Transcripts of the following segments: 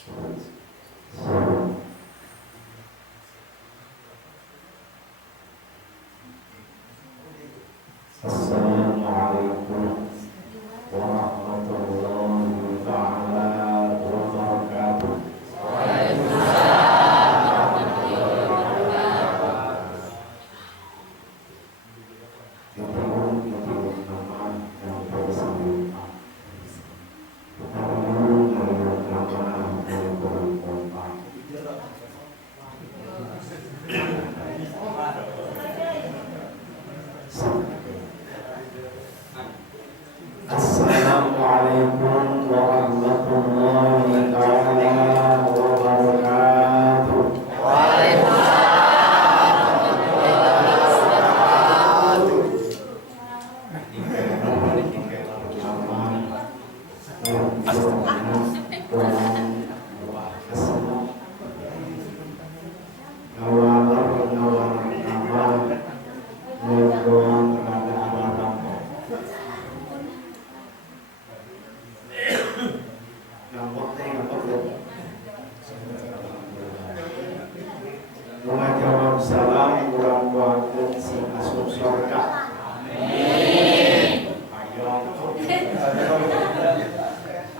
Assalamualaikum warahmatullahi taala wabarakatuh. Assalamualaikum warahmatullahi taala wabarakatuh. Jawab salam kurang buatkan sing asup surga. Amin.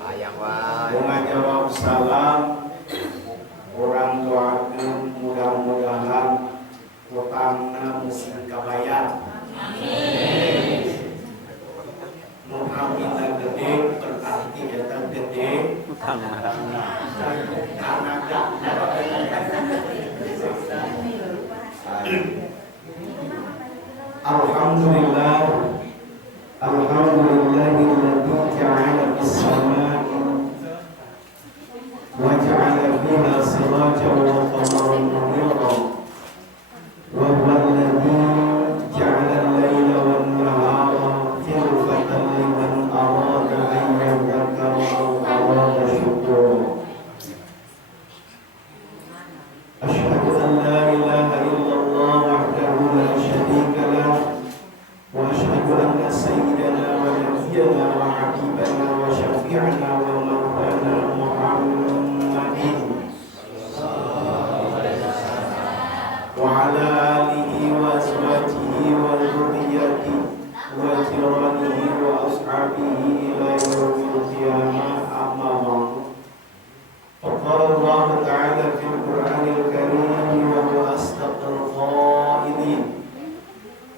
Ayang wae. Jawab salam kurang buatkan mudah-mudahan utangna mesti kabayar. Amin. Muhammadna gede berarti eta gede utangna. Alhamdulillah, alhamdulillahilladzi ja'ala fis-samaa'i wa ja'ala fiha sirajan wa qamaran munira wa huwa alladzi ja'ala al-laila wan-nahara khilfatan liman arada an yadhakkara aw arada syukura. Asyhadu an la ilaha illallah wahdahu la syarika lah wa asyhadu anna sayyidana wa nabiyyana wa habibana wa syafi'ana wa maulana Muhammadin wa ala alihi wa azwajihi wa dhurriyyatihi wa jiranihi wa ashabihi ila yaumil qiyamah, amma ba'du. فقال الله تعالى في القرآن الكريم وهو أصدق القائلين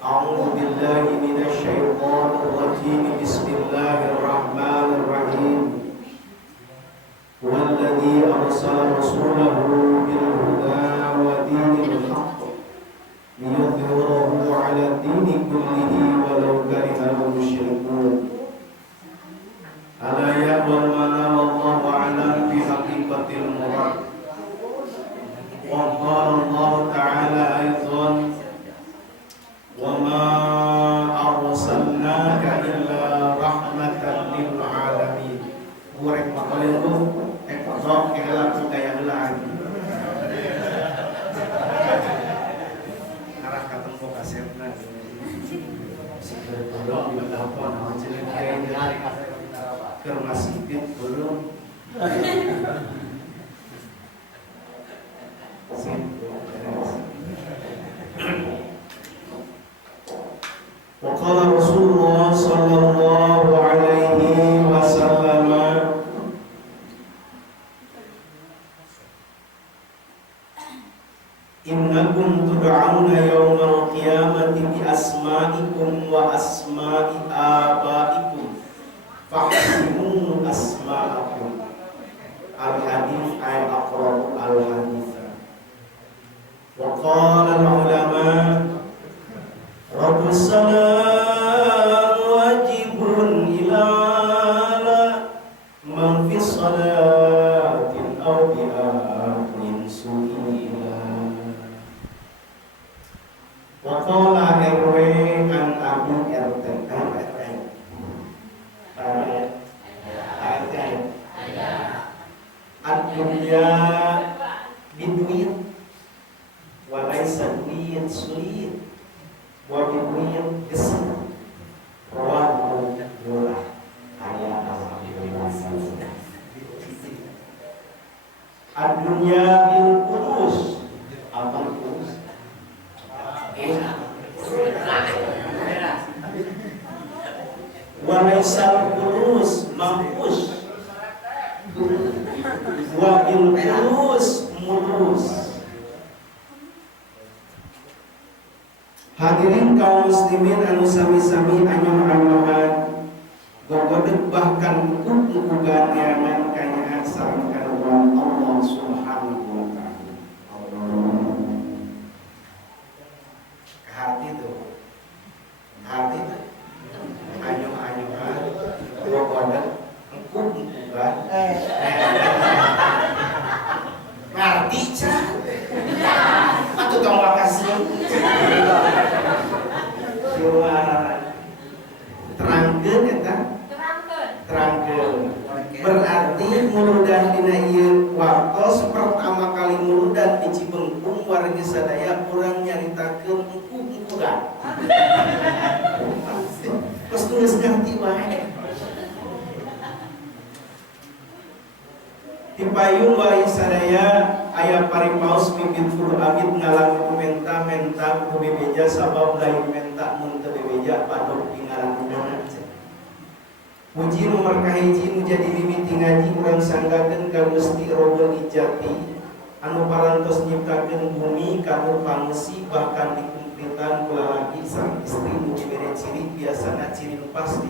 أعوذ بالله من الشيطان الرجيم بسم الله الرحمن الرحيم والذي أرسل رسوله بالهدى ودين الحق ليظهره على الدين كله ولو كره المشركون. ألا يأمر ما والله أعلم بحقيقة المراد. وقال الله تعالى أيضا وما أرسلناك إلا رحمة للعالمين. Burek makalinku ekor kelak budaya lagi. Arah ketemu kasirna. Sebelum dilakukan majelis kiai karena sipit belum Waqala Rasulullah sallallahu alaihi wasallam innakum tud'auna yawmal qiyamati bi asma'ikum wa asma'i abaikum fahsimu asma'akum. Al-hadith ay aqrabu al-hadith. Wa qala al-ulama rabbus salam wajibun ila man fi salatin aw bi akhlin su'ila. Wa qala RW an Abu RT ad-dunya biduit wa laisa duit sulit wa biduit gesit rawahu bola ayat alhamdulillah. Ad-dunya bil kurus. Apa kurus? Wa laisal kurus mampus. Wa bil kurus mulus. Hadirin kaum muslimin anu sami-sami anyar-anyaran gogodeg bahkan kuku-kugan nyaman kanyaan sareng karuan Allah Subhanahu wa taala. Hati tuh. Hati tuh. Anyar-anyaran gogodeg kuku-kugan. Ngerti cah? Atuh tong makasih. Terangkeun eta? Terangkeun. Berarti muludan dina ieu waktos pertama kali muludan di Cibengkung warga sadaya urang nyaritakeun engku-engkuran. Terus geus ngerti wae. Di payung warga sadaya aya paripaos bibit furu abid ngalang menta-menta ku bebeja sabab lain menta mun teu bebeja padok pingaran udana. Puji nomor kahiji nu jadi mimiti ngaji urang sanggakeun ka Gusti Rabbul Ijati anu parantos nyiptakeun bumi kanu pangeusi bahkan dikumplitan ku lalaki sang istri nu dibere ciri biasana ciri nu pasti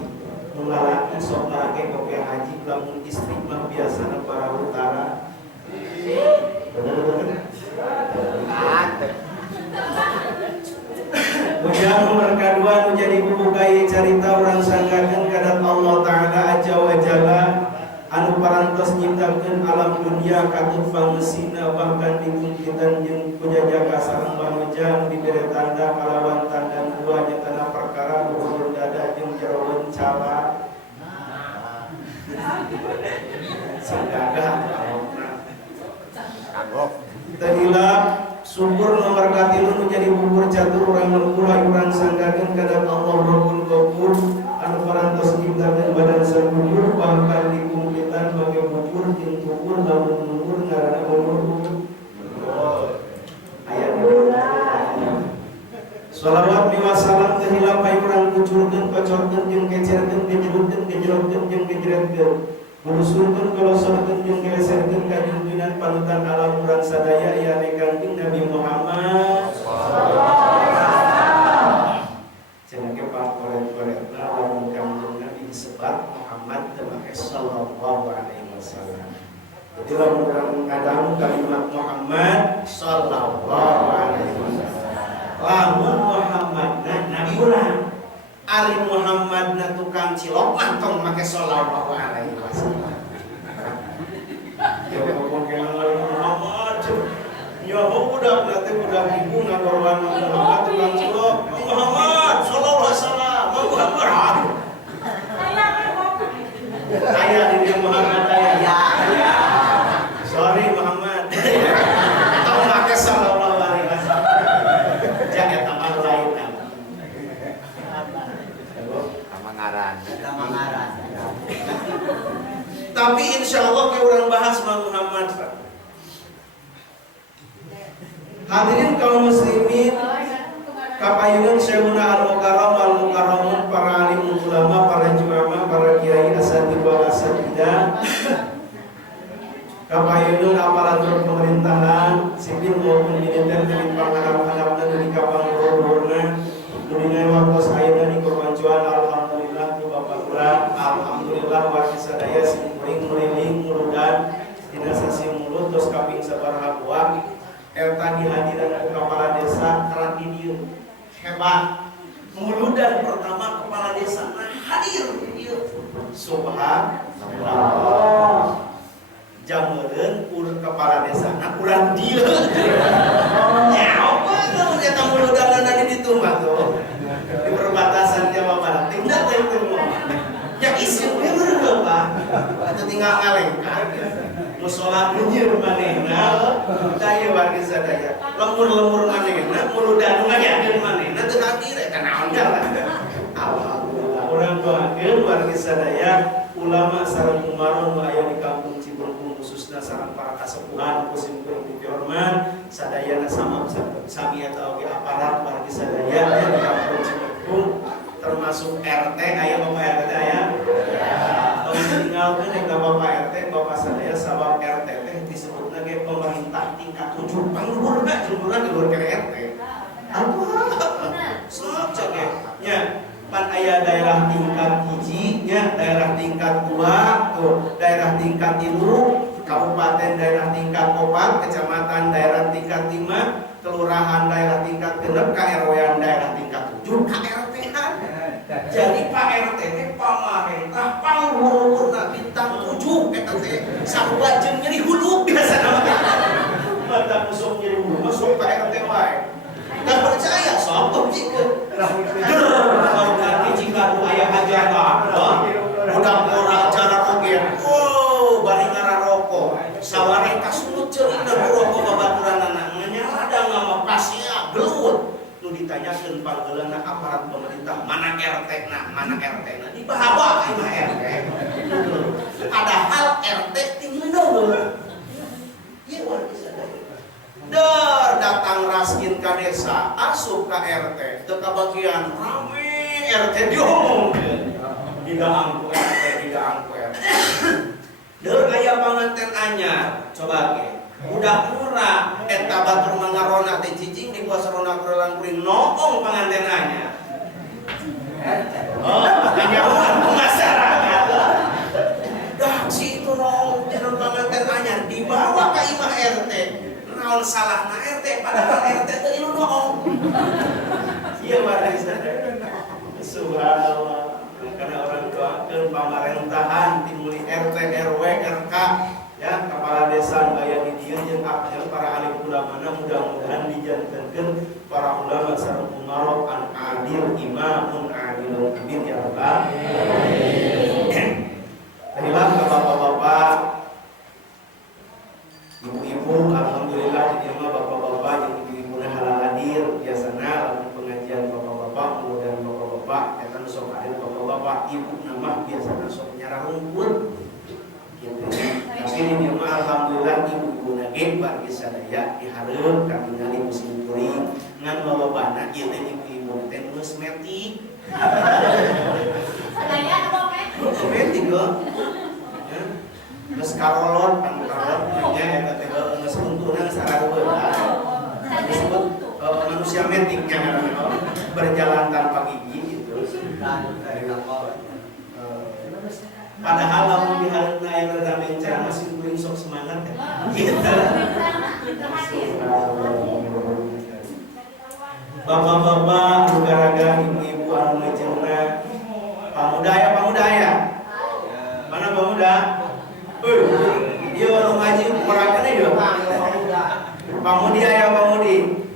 nu lalaki sok ngarake kopi haji lamun istri mah biasana para utara. Ujang nomor kedua nu jadi bubukai carita urang sanggakeun kadat Allah Ta'ala Azza wa Jalla anu parantos nyiptakeun alam dunia katut pangeusina bahkan dikumplitan jeung kujajaka sareng banuja dibere tanda kalawan tanda dua nyatana perkara luhur dada jeung jeroeun cala. Sanggaga Tahilap subur nomor katilu menjadi bubur catur orang lembur ayuran sanggakeun kadat Allah Rabbul Ghafur anu parantos nyiptakeun badan sabujur bahkan dikumplitan bage bubur jeung bubur lamun bubur ngaranna bubur. Aya Shalawat wa salam tahilap ayuran kucurkeun kocorkeun jeung kecerkeun gejrutkeun gejrotkeun jeung gejretkeun Mulusurkeun kalosorkeun jeung ngeleserkeun ka junjungan panutan alam urang sadaya yaitu Kanjeng Nabi Muhammad sallallahu alaihi wasallam. Cenah ge pakoret-koretna lamun Kanjeng Nabi disebat Muhammad teu make sallallahu alaihi wasallam. Jadi lamun urang ngadamu kalimat Muhammad sallallahu alaihi wasallam. Lamun Muhammadna nabi urang Ali Muhammad na tukang cilok mantong make sallallahu alaihi wasallam. Ya ngomong kenal Muhammad. Ya budak nanti budak ibu ngagorwan Muhammad tukang cilok. Muhammad sallallahu alaihi wasallam. Muhammad. Ayah di Muhammad ayah. Sorry Muhammad. Tahu make sallallahu alaihi wasallam. Jangan tambah lain. Tapi insya Allah kita orang bahas Muhammad. Hadirin kaum muslimin, kapayunan Syekhuna Al-Mukarramun, para alim ulama, para jamaah, para kiai asatidz wal asatidzah, kapayunan aparatur pemerintahan sipil maupun militer di pangharap-harapna di kapal luhurna dunia waktu ayeuna di korbanjuan alhamdulillah ku Bapak Lurah alhamdulillah warga sadaya simkuring meliling muludan dina sasi mulut terus kaping sabaraha buah eta dihadiran ku kepala desa kerat di dieu hebat muludan pertama kepala desa hadir di dieu subhanallah jamureun urang kepala desa urang dieu nyawa namun eta muludan di ditu mah tuh di perbatasan Jawa Barat tinggal itu yang isin bener Pak atau tinggal ngalengkan musola nyeur manehna daya warga sadaya lemur-lemur manehna muludan ngayakeun manehna teu hadir eta naon lah alhamdulillah urang doakeun warga sadaya ulama sareng umaron aya di kampung Cibengkung khususna khususna sareng para kasepuhan kusim kuring dihormat sadayana sama sami eta oge aparat margi sadaya di kampung Cileung termasuk RT aya Bapak RT aya tinggalkeun eta Bapak RT Bapak sadaya sabab RT teh disebutna ge pemerintah tingkat 7 pangluhurna di luar RT sok cage nya pan aya daerah tingkat hiji nya daerah tingkat 2 tuh daerah tingkat 3 kabupaten daerah tingkat 4 kecamatan daerah tingkat 5 kelurahan daerah tingkat 6 KRW-an daerah tingkat 7 KRT-an jadi Pak RT teh pamarentah pangluhurna bintang 7 eta teh sarua jeung nyeri hulu biasa nama mata musuk nyeri hulu masuk Pak RT wae dan percaya sok objikeun orang jika ayah ajaran udah orang cara oge bari ngararoko sawareh kasumut ceurina rokok babaturanana menyala da ngamapasia gelut nu ditanyakeun panggeulana aparat pemerintah mana RT-na dibawa ka imah RT padahal RT tinggal ieu warga sadaya datang raskin ka desa asup ka RT teu kabagian rame RT diomongkeun didaang ku RT deur aya panganten anyar coba ge budak murah eta batur mangarona teh cicing di pos rona kerelang kuring noong panganten anyar makanya masyarakat dah si itu noong jeung panganten anyar dibawa ka imah RT naon salahna RT padahal RT teh ieu noong ieu warga sadaya subhanallah karena orang doakeun pamarentahan timuli RT RW RK ya kepala desa aya di dieu jeung para alim ulama mudah-mudahan dijantenkeun para ulama sareng umarok an adil imamun adilun amin ya rabbal alamin. Inilah bapak-bapak ibu-ibu alhamdulillah di dieu bapak-bapak jeung ibu-ibuna halal hadir biasana lamun pengajian bapak-bapak mudah bapak eta nu sok hadir bapak-bapak ibu nama biasana sok nyara rumput gitu. Tapi ini mah alhamdulillah ibu-ibu ge bagi sadaya dihareup kami ningali musim kuring ngan lolobana ieu teh ibu-ibu teh geus metik. Sadaya apa metik go? Geus karolot nya eta teh geus untuna sarareun. Disebut manusia metiknya berjalan tanpa gigi gitu. Padahal lamun dihareup aya rada mencang masih kuring sok semangat gitu. Bapak-bapak, garaga ibu-ibu anu ngejengna pamuda aya. Mana pamuda? Ieu anu ngaji merakeun ieu. Pamudi aya pamudi.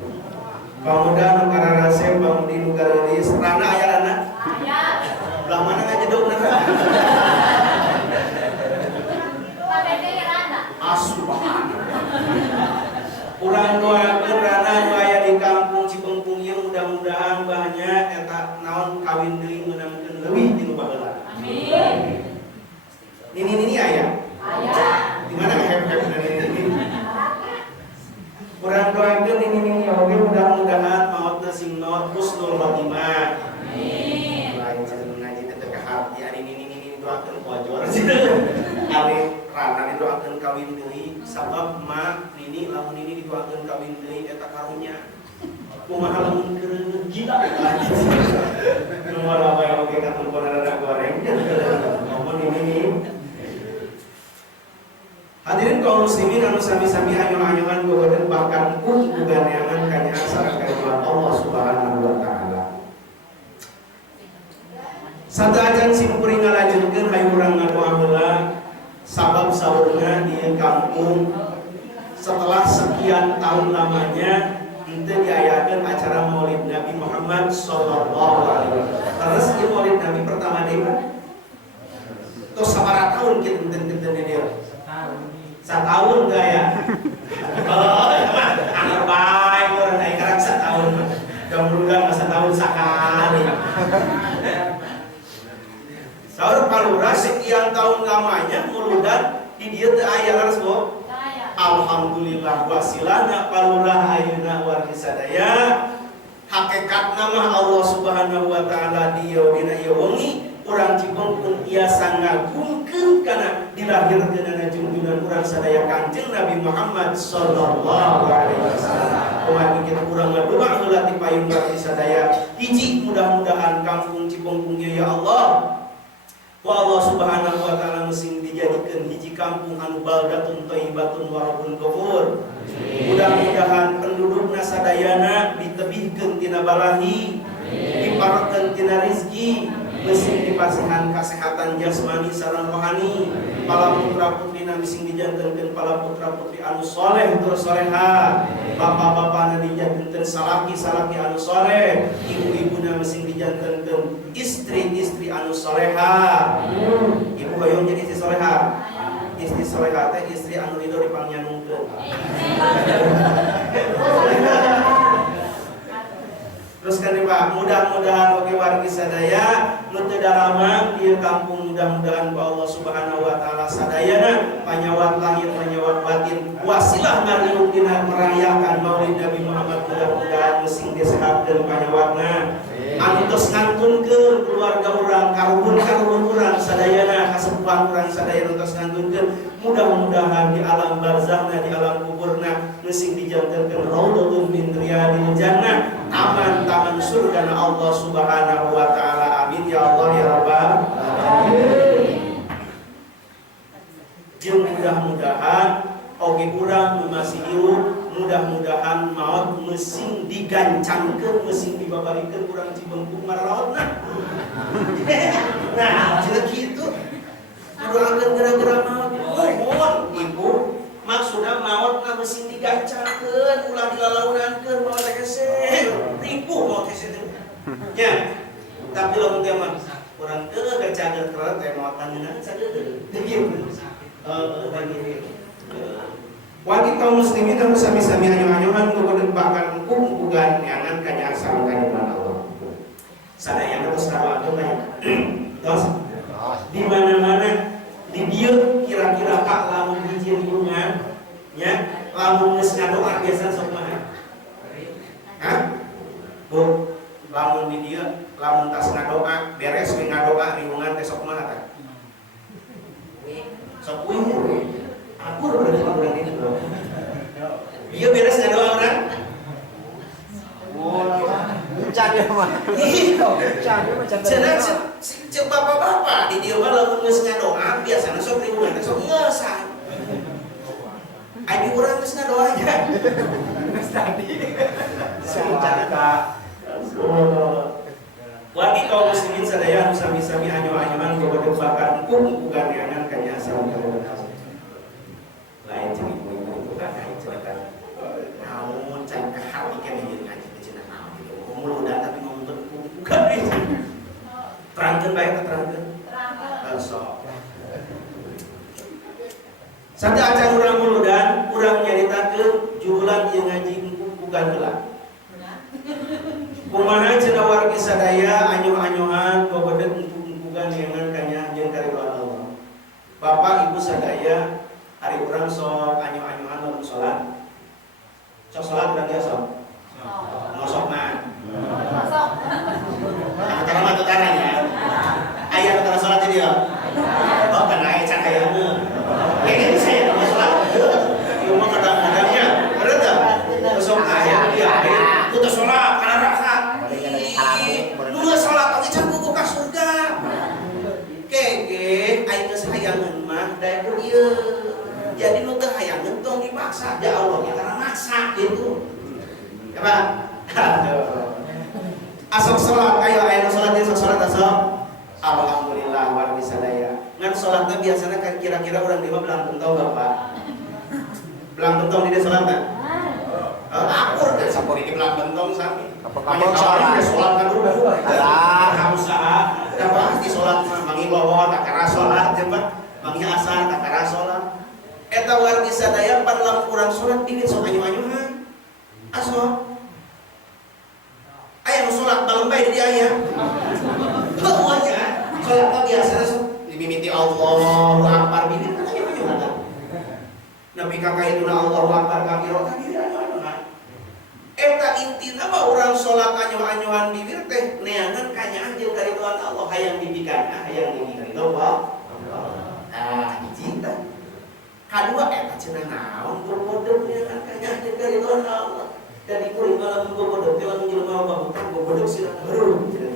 Pamuda nu kararasep pamudi nu galelis rana aya rana? Aya. Belah mana ngajedogna? Urang doakeun rana nu aya di kampung Cipeungpung ieu mudah-mudahan banyak eta naon kawin deui meunangkeun leuwih ti nu baheula. Amin. Nini aya? Aya. Di mana hep-hep nini? Urang doakeun nini oge mudah-mudahan maotna sing maot husnul khotimah. Amin. Lain cenah ngaji teh ka hati ari nini doakeun wajor. Ari rana didoakeun kawin deui sabab ma nini lamun nini didoakeun kawin deui eta karunya. Kumaha lamun keur gila eta. Nomor apa yang oge katumpun rada goreng. Ngomong nini. Hadirin kaum muslimin anu sami-sami anyong-anyongan geueukeun bahkan pun guganeangan kanyahan sareng kaluhur Allah Subhanahu wa taala. Sadajan simkuring ngalajenkeun hayu urang ngadoa heula sabab saurna di kampung setelah sekian tahun lamanya henteu diayakeun acara Maulid Nabi Muhammad sallallahu alaihi wasallam. Terus ieu Maulid Nabi pertama deui tos sabaraha taun kitu henteu di dieu. Satahun gaya. Anak baik orang naik kerang setahun. Kemudian masa tahun sekali. Saur palura sekian tahun lamanya muludan di di dieu teu aya laras bo. Alhamdulillah wasilana palurah ayeuna wargi sadaya. Hakikatna mah Allah Subhanahu wa taala dieu dina ieu wengi urang Cibeungkeun tiasa ngagungkeun kana dilahirkeunana junjungan urang sadaya Kanjeng Nabi Muhammad sallallahu alaihi wasallam. Kumaha kitu urang ngadoa heula ti payung wargi sadaya. Hiji mudah-mudahan kampung Cibeungkeun ya Allah. Wa Allah Subhanahu wa taala meusing dijadikeun hiji kampung anu baldatun thayyibatun wa rabbun ghafur. Mudah-mudahan pendudukna sadayana ditebihkeun tina balahi, diparekeun tina rezeki, meusing dipasihan kasehatan jasmani sareng rohani. Pala putra putrina meusing dijantenkeun pala putra putri anu saleh tur salehah. Bapak-bapana dijantenkeun salaki-salaki anu saleh, ibu-ibuna meusing dijantenkeun istri-istri anu salehah. Ibu hoyong jadi istri salehah. Istri salehah teh istri anu ridho dipangnyangkeun. Terus kan Pak, mudah-mudahan bagi wargi sadaya nu teu daramang ieu kampung mudah-mudahan ku Allah Subhanahu wa taala sadayana panyawat lahir panyawat batin wasilah ngariung dina merayakan Maulid Nabi Muhammad mudah-mudahan meusing disehatkeun panyawatna. Anu tos ngantunkeun keluarga urang karuhun-karuhun urang sadayana kasepuhan urang sadayana tos ngantunkeun mudah-mudahan di alam barzahna di alam kuburna meusing dijantenkeun raudhatun min riyadil jannah taman-taman surga Allah Subhanahu wa taala. Amin ya Allah ya rabbal alamin. Jeung mudah-mudahan oge urang nu masih hirup mudah-mudahan maot meusing digancangkeun meusing dibabarikeun urang Cibeungkeun mararaotna. Nah, cenah kitu. Doakeun gara-gara maot. Mohon ibu maksudna maotna meusing digancangkeun ulah dilalaunakeun maot hese. Ripuh maot hese teh. Nya. Tapi lamun teh mah urang teu gacageun keur teh maotan geuna sadeuleuh. Wagi kaum muslimin dan sami-sami anyo-anyohan kepada bakal kumpulkan yangan kanya asal kanya Allah. Sadaya terus kawan terus di mana-mana di dieu kira-kira Pak lamun hiji lingkungan nya lamun geus ngadoa biasa sok mah. Hah? Bu, lamun di dieu lamun tas ngadoa beres we ngadoa lingkungan teh sok mah tah. Sok kuing. Aku udah berarti ini bro. Dia beres nggak doa orang? Cari mah. Cari macam. Cek bapak-bapak di dia mah lamun geus ngadoa biasana sok riungan sok ngeusan. Adi urang geus ngadoanya. Geus tadi. Cara Wagi kaum muslimin sadaya anu sami-sami anyo-anyoan kepada bakar kumpulkan yangan kanya asal lain jadi ibu itu kan cerita namun cai kahar ikan yang ngaji ke cina naon gitu ngomong udah tapi ngomong bukan itu terangkan baik terangkan sok sampai acan urang muludan urang nyaritakeun juhulan ieu ngaji bukan heula kumaha cenah wargi sadaya anyo-anyohan babedeg empuk-empukan yangan kanya jeung karidhoan Allah. Bapak Ibu sadaya hari urang sok anyo-anyohan lamun salat. Sok salat berarti sok. Ngosok mah. Ngosok. Antara mah tutaran ya. Aya antara salat di dia. Oh, kana aya can ayana. Ya ini saya mau salat. Ieu mah kadang-kadangnya bener tah? Ngosok aya dia. Kudu salat kana rakaat. Lu salat pagi can kuku ka surga. Kege aing geus hayangeun mah daya ieu. Jadi lu teh hayang gentong dipaksa, ya Allah kita maksa gitu. Ya Pak. Asal salat ayo salat dia salat asal. Alhamdulillah wargi sadaya. Ngan salatna biasana kan kira-kira urang di mah belang pentong Bapak. Belang pentong di salat teh. Akur dan sampur ini belang pentong sami. Kapal salat salat dulu. Ah, usaha. Da pasti salat mah mangi loho tak kara salat jeung mangi asar tak kara salat. Eta wargi sadaya pan lam urang salat dingin sok anyo-anyohan. Aso. Aya nu salat balembay di aya. Heuh nya. Salat biasa sok dimimiti Allahu Akbar bini kan anyo-anyohan. nepi ka kaiduna Allahu akbar kabiro tadi anu. Eta intina mah urang salat anyo-anyoan bibir teh neangan kanyaan jeung karidhoan Allah hayang dibikanna hayang dibikanna Allah. Hiji tah. Kadua eta cenah naon bobodoh neangan kanyaan jeung karidhoan Allah. Dan kuring malam bobodoh teh lamun jelema bahutan bobodoh sirah heureum cenah.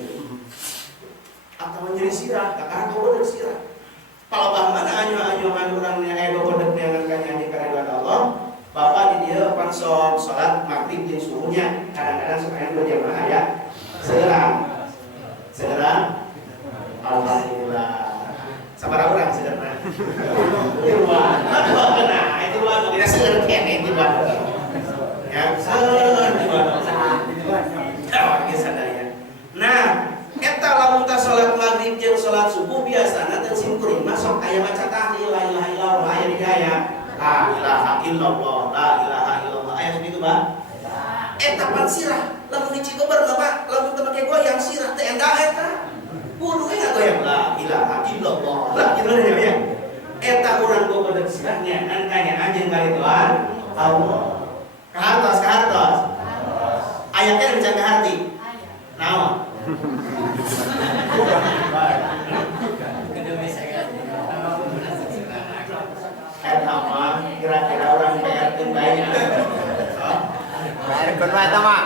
Atawa nyeri sirah, kakak bobodoh sirah. Palebah mana anyo-anyoan urang bobodoh neangan kanyaan jeung karidhoan Allah. Bapak di dia pansok sholat maghrib di suhunya kadang-kadang supaya berjamaah ya segera alhamdulillah sabar orang segera irwan nah itu luar tidak segera kene itu luar ya nah eta lamun ta sholat maghrib jeung sholat subuh biasana teu simkuring masuk aya maca tahlil la ilaha illallah aya di gaya la ilaha illallah, la ilaha illallah. Ayat itu, Pak. Eta pan sirah, lamun di Cigober Bapak, lamun teu make goyang sirah teh endah eta. Kudu we goyang la ilaha illallah. Lah kitu ya. Eta urang gogodeuk sirah nya angkanya anjeun karidhoan Allah. Kahartos. Ayatnya bisa ke hati. Naon? Sama kira-kira orang PR baik. PR kedua itu mah.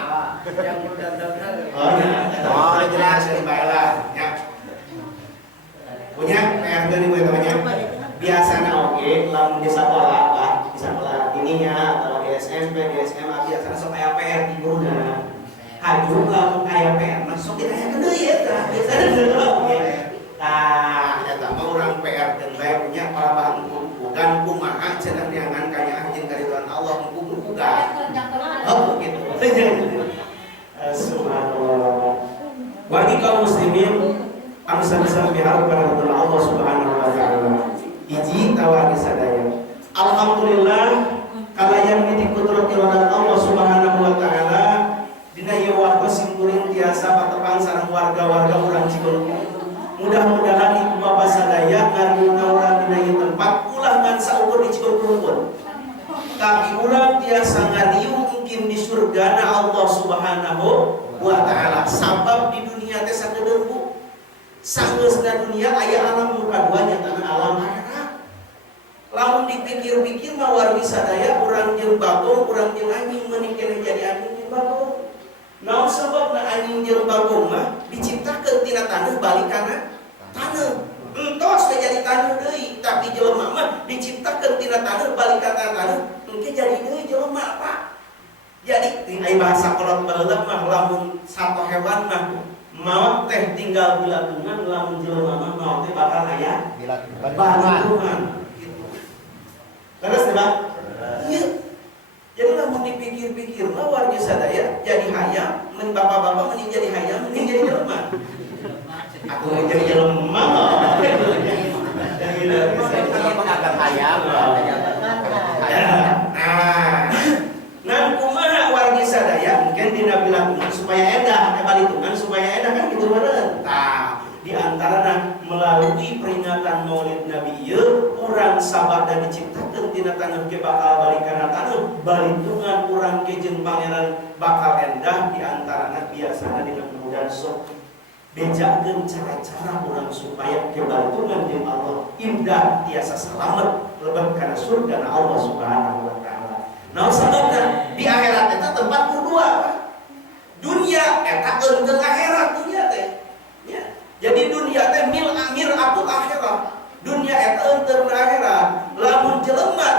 Oh jelas baiklah. Ya. Punya PR kedua namanya. Biasanya oke, lamun di sekolah Pak, di sekolah ininya atau di SMP, di SMA biasanya sok aya PR di guruna. Haju lamun aya PR masuk ditanya deui eta. Biasana deui oke. Tah, eta mah urang PR dan bae punya palabahan bukan kumaha cenah neangan kanya anjeun karidhoan Allah bukan. Oh gitu. Subhanallah. Bagi kaum muslimin anu sama-sama biharap kepada Allah Subhanahu wa taala. Hiji tawagi sadaya. Alhamdulillah kalayan miti kudrati Allah Subhanahu wa taala dina ieu waktu simkuring tiasa patepang sareng warga-warga urang Cigombong. Mudah-mudahan ibu bapak sadaya ngaruna urang dina ieu tempat ulah ngan saukur di Cigombong. Tapi urang tiasa ngariung mungkin di surgana Allah Subhanahu wa taala. Sabab di dunia teh sakedeung Bu. Sanggeusna dunia aya alam nu kadua nyatana alam akhirat. Lamun dipikir-pikir mah wargi sadaya urang jeung bagong, urang jeung anjing meuning keneh jadi anjing jeung bagong. Naon sababna anjing jeung bagong mah diciptakeun tina taneuh balik kana taneuh. Entos teh jadi taneuh deui, tapi jelema mah diciptakeun tina taneuh balik kana taneuh, engke jadi deui jelema Pak. Jadi ai bahasa kolot baheula mah lamun sato hewan mah maot teh tinggal bilatungan, lamun jelema mah maot teh bakal aya bilatungan gitu. Terus Pak? Iya. Jadi lamun dipikir-pikir mah warga sadaya jadi hayam, mun bapak-bapak mending jadi hayam, mending jadi jelema. Aku mau jadi jelema. Jadi agak hayam. Nah, kumaha warga sadaya mungkin dina bilangan supaya edah, balitungan supaya edah kan gitu meureun. Tah, di antarana melalui peringatan Maulid Nabi ieu urang sabada diciptakeun tina taneuh ge bakal balik kana taneuh, balitungan urang ge jeung pangeran bakal endah di antarana biasana dina kemudian sok bejakeun cara-cara urang supaya kebalitungan jeung Allah indah tiasa selamat lebet kana surga Allah Subhanahu wa taala. Nah, sababna di akhirat eta tempat kedua. Dunia eta eunteung akhirat dunia teh. Ya. Jadi dunia teh mir'atul akhirat. Dunia eta eunteung akhirat. Lamun jelema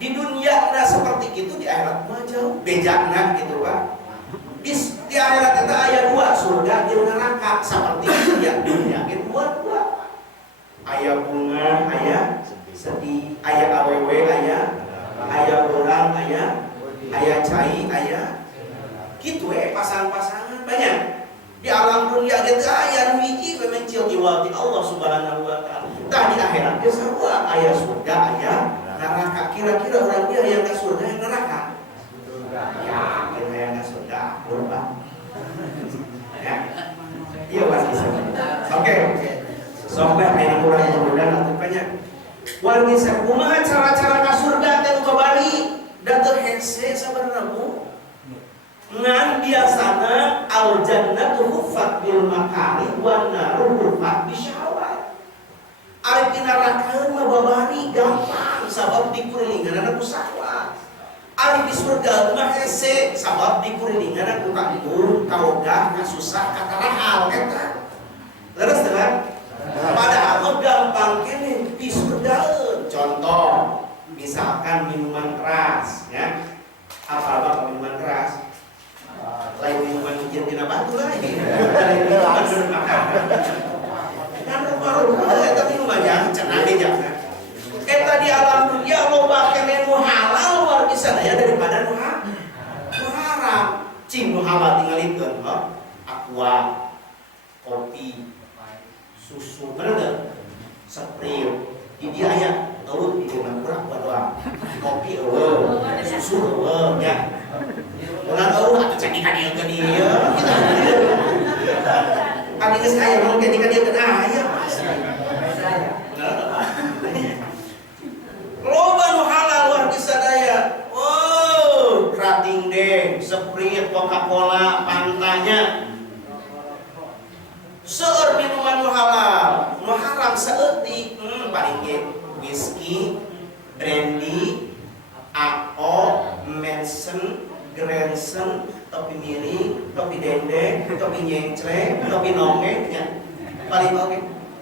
di dunia na seperti itu di akhirat mah jauh bejana gitu Pak. Di akhirat eta aya dua, surga jeung neraka seperti dunia ge dua. Aya bunga, aya sedih, aya awewe, aya orang, aya cai, aya kitu pasangan-pasangan banyak. Di alam dunia ge teu aya nu hiji we mencil diwati Allah Subhanahu wa taala. Tah di akhirat ge sarua aya surga, aya neraka. Kira-kira urang dia aya ka surga, aya neraka? Ya, kita aya ka surga, urang. Ya. Iya pasti. Oke. Sok aya urang mudah-mudahan atuh banyak. Wargi kumaha cara-cara ka surga teh nu kabari hese sabarna Bu. Ngan biasana al jannatu huffat bil makari wan naru huffat bisyahawat. Ari pinarakeun mah babari gampang sabab dikurilingan ku syahwat. Ari di surga mah hese sabab dikurilingan ku kanggung, kaogah, kasusah, katarahal eta. Leres teh kan? Padahal mah gampang kene di surga. Contoh, misalkan minuman keras, ya. Apa minuman keras? Lain minuman hujan tina batu lagi. Minuman bermakan. Kan rupa-rupa eta minuman yang cenah ge jangan. Eta di alam dunia loba keneh nu halal luar biasa daya daripada nu haram. Cing nu halal tingalikeun, aqua, kopi, susu, bener Sprite. Di dia aya eueuh di dieu kurang doang. Kopi eueuh, susu eueuh nya. Ulah eueuh atuh cek ka dieu ke dieu. Abi geus aya mun ke dieu ke aya. Loba nu halal luar biasa daya. Oh, Krating Deng, Sprite, Coca-Cola, pantanya. Seueur minuman nu halal, nu haram saeutik, paling ge whisky, brandy, AO, Manson, Grensen, topi miring, topi dendeng, topi nyengcreng, topi nongeng, nya. Paling oke.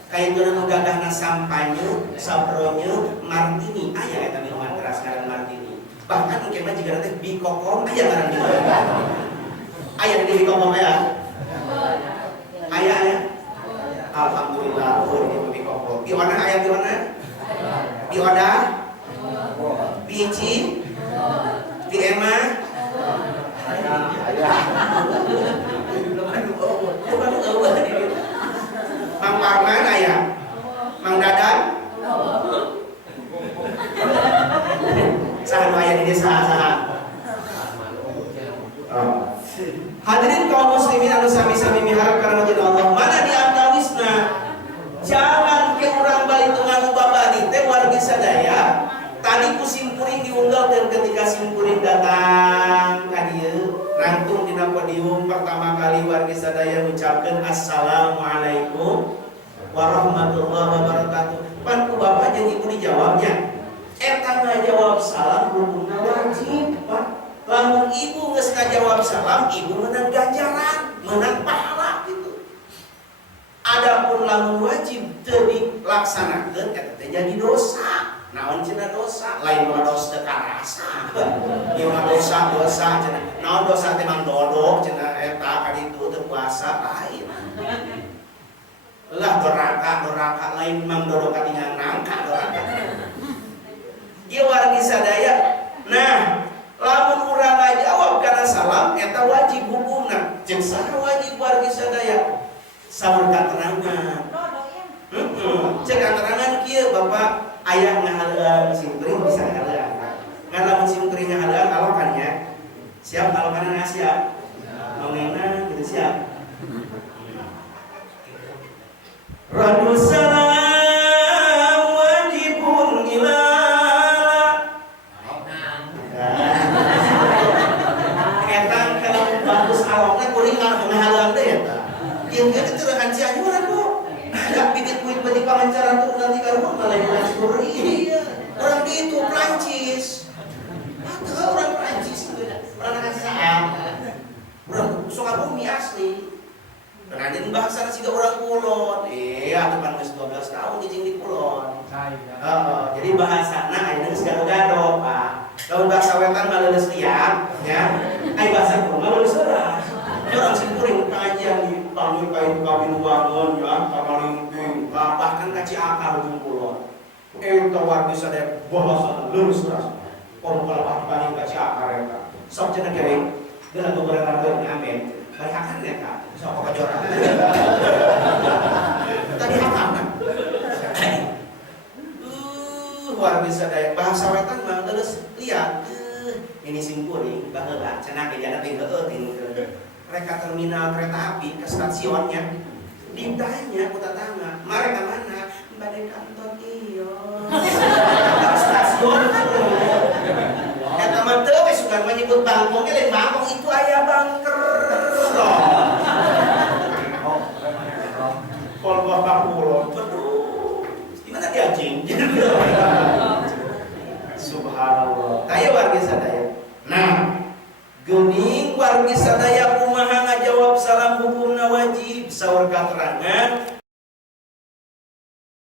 Kayak itu nu gagahna sampanye, sabronye, martini, aya eta minuman keras ngaran martini. Bahkan mungkin mah jigana teh bikokong aya ngaran minuman. Aya di bikokong aya. Aya. Alhamdulillah eueuh di bikokong. Di mana aya di mana? Di Oda? Biji? Di Ema? Mang Parman aya? Mang Dadan? Saha nu aya di desa saha? Hadirin kaum muslimin anu sami-sami miharep kana wajah Allah. Mana di antawisna jangan ke urang balik tengah babadi teh wargi sadaya. Tadi ku simkuring diunggal dan ketika simkuring datang ka dieu rantung dina podium pertama kali wargi sadaya ngucapkeun assalamualaikum warahmatullahi wabarakatuh. Pan ku bapak jeung ibu dijawabnya. Eta ngajawab salam hukumna wajib, Pak. Lamun ibu geus ngajawab salam, ibu menang ganjaran, menang pahala gitu. Adapun lamun wajib teu dilaksanakeun eta teh jadi dosa. Naon cenah dosa? Lain mah dosa teu karasa. Ieu mah dosa cenah. Naon dosa teh mang dodok cenah eta ka ditu teu puasa lain. Lah doraka lain mang dodok katingan nangka doraka. Ieu wargi sadaya. Nah, lamun urang ngajawab kana salam eta wajib hukumna. Jeung saha wajib wargi sadaya? Saur katerangan. Cek katerangan kieu Bapak aya ngahaleuan simkuring bisa ngahaleuan. Ngan lamun simkuring ngahaleuan alokannya. Siap alokanan siap. Nongengna kitu siap. Radu salam wajibun ila ketang kalau bagus alokna kuring ngahaleuan teh eta. Kieu teh teu hanci anyuran Bu. Ada bibit kuit bagi pangancaran turun nanti ke rumah malah dilansur. Iya, orang itu Prancis. Atau orang Prancis orang asal. Orang Sukabumi asli. Karena dia bahasa siga orang Kulon. Atuh pan geus 12 tahun dijing di Kulon. Jadi bahasana ayeuna geus gado-gado, Pak. Lamun bahasa wetan mah leuleus liat, ya. Ai bahasa Kulon mah leuleus euras. Orang simkuring pengajian di panggil kain kabin bangun ya, kamalingking, bahkan kaci akar ujung Kulon. Eta wargi sadaya bahasa leureus ras. Pongkol paling kaci akar eta. Sok cenah kieu, geus beberapa tahun amin. Barakan ya Kak, sok kajoran. Tadi hakana. Wargi sadaya bahasa wetan mah leureus liat. Ini simkuring baheula cenah ge jana teh heueuh mereka terminal kereta api ke stasiunnya ditanya ku tetangga mereka mana bade kantor iyo stasiun eta mah teu we suka bangkong lain bangkong itu ayah bangker. Kalau bapak pulau, betul. Gimana dia anjing? Subhanallah. Kayak warga sadaya. Nah, geuning warga sadaya kumaha ngajawab salam hukumna wajib saur katerangan